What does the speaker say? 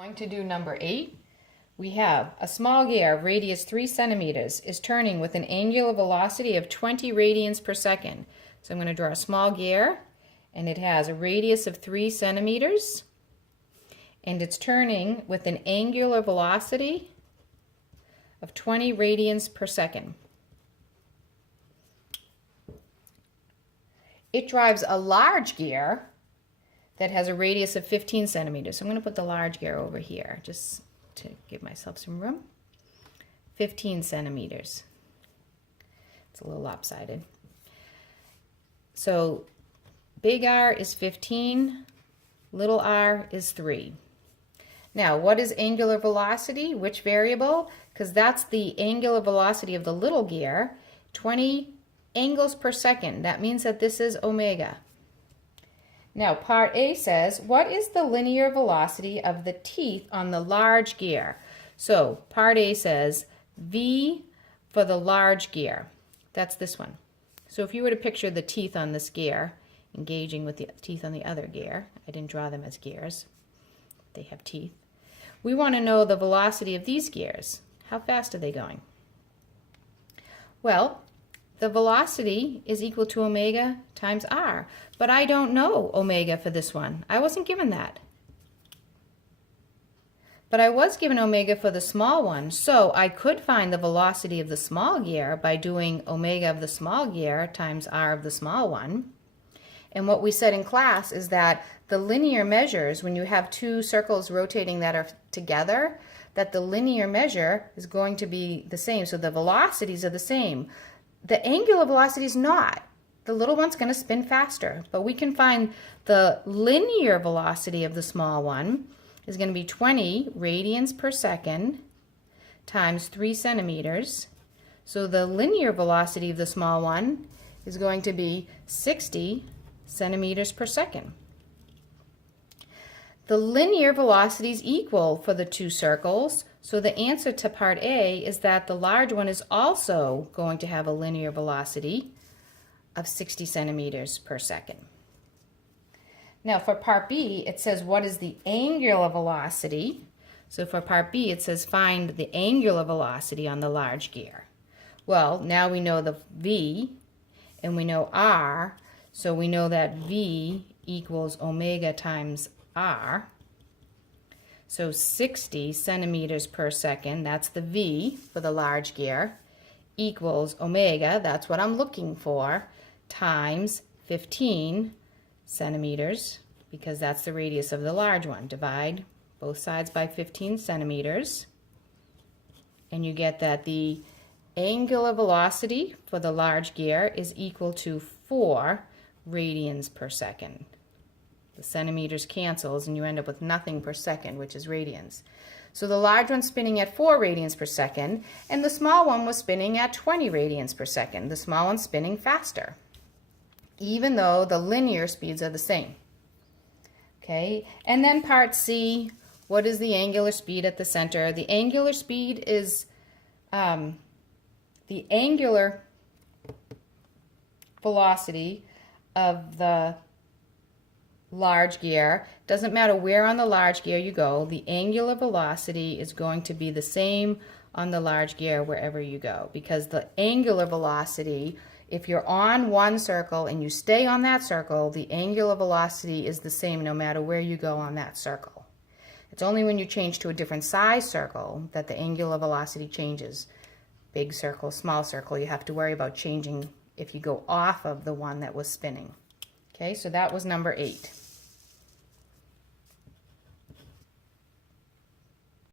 Going to do number 8. We have a small gear, radius 3 centimeters, is turning with an angular velocity of 20 radians per second. So I'm going to draw a small gear, and it has a radius of 3 centimeters, and it's turning with an angular velocity of 20 radians per second. It drives a large gear that has a radius of 15 centimeters. So I'm going to put the large gear over here just to give myself some room. 15 centimeters. It's a little lopsided. So big R is 15, little r is 3. Now, what is angular velocity? Which variable? Because that's the angular velocity of the little gear, 20 angles per second. That means that this is omega. Now, part A says, what is the linear velocity of the teeth on the large gear? So, part A says V for the large gear. That's this one. So if you were to picture the teeth on this gear, engaging with the teeth on the other gear, I didn't draw them as gears. They have teeth. We want to know the velocity of these gears. How fast are they going? Well, the velocity is equal to omega times r. But I don't know omega for this one. I wasn't given that. But I was given omega for the small one, so I could find the velocity of the small gear by doing omega of the small gear times r of the small one. And what we said in class is that the linear measures, when you have two circles rotating that are together, that the linear measure is going to be the same. So the velocities are the same. The angular velocity is not. The little one's going to spin faster, but we can find the linear velocity of the small one is going to be 20 radians per second times 3 centimeters. So the linear velocity of the small one is going to be 60 centimeters per second. The linear velocity is equal for the two circles, so the answer to part A is that the large one is also going to have a linear velocity of 60 centimeters per second. Now for part B, it says what is the angular velocity? So for part B, it says find the angular velocity on the large gear. Well, now we know the V and we know R, so we know that V equals omega times R. So 60 centimeters per second, that's the V for the large gear, equals omega, that's what I'm looking for, times 15 centimeters, because that's the radius of the large one. Divide both sides by 15 centimeters, and you get that the angular velocity for the large gear is equal to 4 radians per second. The centimeters cancels and you end up with nothing per second, which is radians. So the large one's spinning at 4 radians per second, and the small one was spinning at 20 radians per second. The small one's spinning faster, even though the linear speeds are the same. Okay, and then part C, what is the angular speed at the center? The angular speed is the angular velocity of the large gear. Doesn't matter where on the large gear you go, the angular velocity is going to be the same on the large gear wherever you go, because the angular velocity, if you're on one circle and you stay on that circle, the angular velocity is the same no matter where you go on that circle. It's only when you change to a different size circle that the angular velocity changes. Big circle, small circle, you have to worry about changing if you go off of the one that was spinning. Okay, so that was number 8.